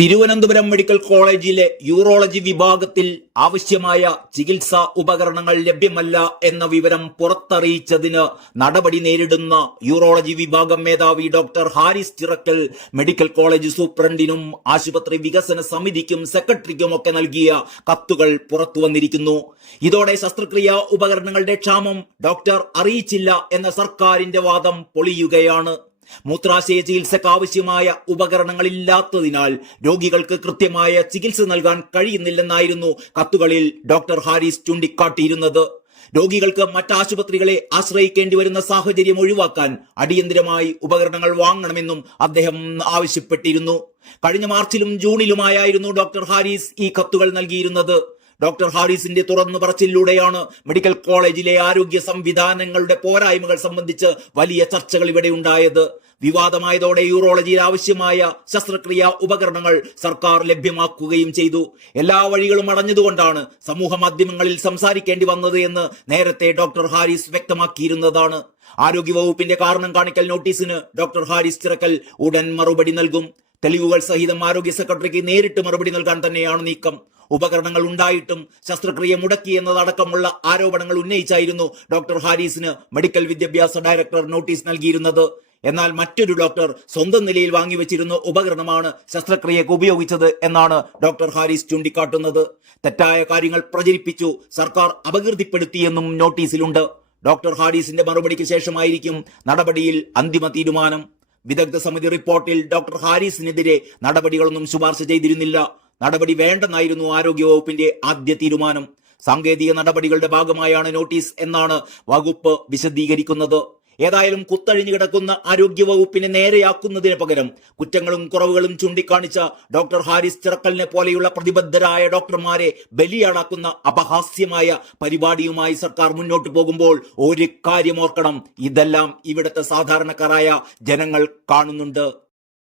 Thiruvananthapuram medical കോളേജിലെ urology വിഭാഗത്തിൽ ആവശ്യമായ ചികിത്സാ ഉപകരണങ്ങൾ ലഭ്യമല്ല എന്ന വിവരം പുറത്തറിയിച്ചതിന് നടപടി നേരിടുന്ന യൂറോളജി വിഭാഗം മേധാവി doctor Haris Chirakkal medical college സൂപ്രണ്ടിനും ആശുപത്രി വികസന സമിതിക്കും സെക്രട്ടറിക്കുമൊക്കെ നൽകിയ കത്തുകൾ പുറത്തുവന്നിരിക്കുന്നു. ഇതോടെ ശസ്ത്രക്രിയാ ഉപകരണങ്ങളുടെ ക്ഷാമം ഡോക്ടർ അറിയിച്ചില്ല എന്ന സർക്കാരിന്റെ വാദം പൊളിയുകയാണ്. മൂത്രാശയ ചികിത്സക്ക് ആവശ്യമായ ഉപകരണങ്ങളില്ലാത്തതിനാൽ രോഗികൾക്ക് കൃത്യമായ ചികിത്സ നൽകാൻ കഴിയുന്നില്ലെന്നായിരുന്നു കത്തുകളിൽ ഡോക്ടർ ഹാരിസ് ചൂണ്ടിക്കാട്ടിയിരുന്നത്. രോഗികൾക്ക് മറ്റാശുപത്രികളെ ആശ്രയിക്കേണ്ടി വരുന്ന സാഹചര്യം ഒഴിവാക്കാൻ അടിയന്തരമായി ഉപകരണങ്ങൾ വാങ്ങണമെന്നും അദ്ദേഹം ആവശ്യപ്പെട്ടിരുന്നു. കഴിഞ്ഞ മാർച്ചിലും ജൂണിലുമായിരുന്നു ഡോക്ടർ ഹാരിസ് ഈ കത്തുകൾ നൽകിയിരുന്നത്. ഡോക്ടർ ഹാരിസിന്റെ തുറന്നു പറച്ചിലൂടെയാണ് മെഡിക്കൽ കോളേജിലെ ആരോഗ്യ സംവിധാനങ്ങളുടെ പോരായ്മകൾ സംബന്ധിച്ച് വലിയ ചർച്ചകൾ ഇവിടെ ഉണ്ടായത്. വിവാദമായതോടെ യൂറോളജിയിൽ ആവശ്യമായ ശസ്ത്രക്രിയാ ഉപകരണങ്ങൾ സർക്കാർ ലഭ്യമാക്കുകയും ചെയ്തു. എല്ലാ വഴികളും അടഞ്ഞതുകൊണ്ടാണ് സമൂഹ മാധ്യമങ്ങളിൽ സംസാരിക്കേണ്ടി വന്നത് എന്ന് നേരത്തെ ഡോക്ടർ ഹാരിസ് വ്യക്തമാക്കിയിരുന്നതാണ്. ആരോഗ്യവകുപ്പിന്റെ കാരണം കാണിക്കൽ നോട്ടീസിന് ഡോക്ടർ ഹാരിസ് ചിറക്കൽ ഉടൻ മറുപടി നൽകും. തെളിവുകൾ സഹിതം ആരോഗ്യ സെക്രട്ടറിക്ക് നേരിട്ട് മറുപടി നൽകാൻ തന്നെയാണ് നീക്കം. ഉപകരണങ്ങൾ ഉണ്ടായിട്ടും ശസ്ത്രക്രിയ മുടക്കി എന്നതടക്കമുള്ള ആരോപണങ്ങൾ ഉന്നയിച്ചായിരുന്നു ഡോക്ടർ ഹാരിസിന് മെഡിക്കൽ വിദ്യാഭ്യാസ ഡയറക്ടർ നോട്ടീസ് നൽകിയിരുന്നത്. എന്നാൽ മറ്റൊരു ഡോക്ടർ സ്വന്തം നിലയിൽ വാങ്ങിവെച്ചിരുന്ന ഉപകരണമാണ് ശസ്ത്രക്രിയക്ക് ഉപയോഗിച്ചത് എന്നാണ് ഡോക്ടർ ഹാരിസ് ചൂണ്ടിക്കാട്ടുന്നത്. തെറ്റായ കാര്യങ്ങൾ പ്രചരിപ്പിച്ചു സർക്കാർ അപകീർത്തിപ്പെടുത്തിയെന്നും നോട്ടീസിലുണ്ട്. ഡോക്ടർ ഹാരിസിന്റെ മറുപടിക്ക് ശേഷമായിരിക്കും നടപടിയിൽ അന്തിമ തീരുമാനം. വിദഗ്ധ സമിതി റിപ്പോർട്ടിൽ ഡോക്ടർ ഹാരിസിനെതിരെ നടപടികളൊന്നും ശുപാർശ ചെയ്തിരുന്നില്ല. നടപടി വേണ്ടെന്നായിരുന്നു ആരോഗ്യവകുപ്പിന്റെ ആദ്യ തീരുമാനം. സാങ്കേതിക നടപടികളുടെ ഭാഗമായാണ് നോട്ടീസ് എന്നാണ് വകുപ്പ് വിശദീകരിക്കുന്നത്. ഏതായാലും കുത്തഴിഞ്ഞു കിടക്കുന്ന ആരോഗ്യവകുപ്പിനെ നേരെയാക്കുന്നതിന് പകരം കുറ്റങ്ങളും കുറവുകളും ചൂണ്ടിക്കാണിച്ച ഡോക്ടർ ഹാരിസ് ചിറക്കലിനെ പോലെയുള്ള പ്രതിബദ്ധരായ ഡോക്ടർമാരെ ബലിയാടാക്കുന്ന അപഹാസ്യമായ പരിപാടിയുമായി സർക്കാർ മുന്നോട്ട് പോകുമ്പോൾ ഒരു കാര്യം ഓർക്കണം, ഇതെല്ലാം ഇവിടുത്തെ സാധാരണക്കാരായ ജനങ്ങൾ കാണുന്നുണ്ട്.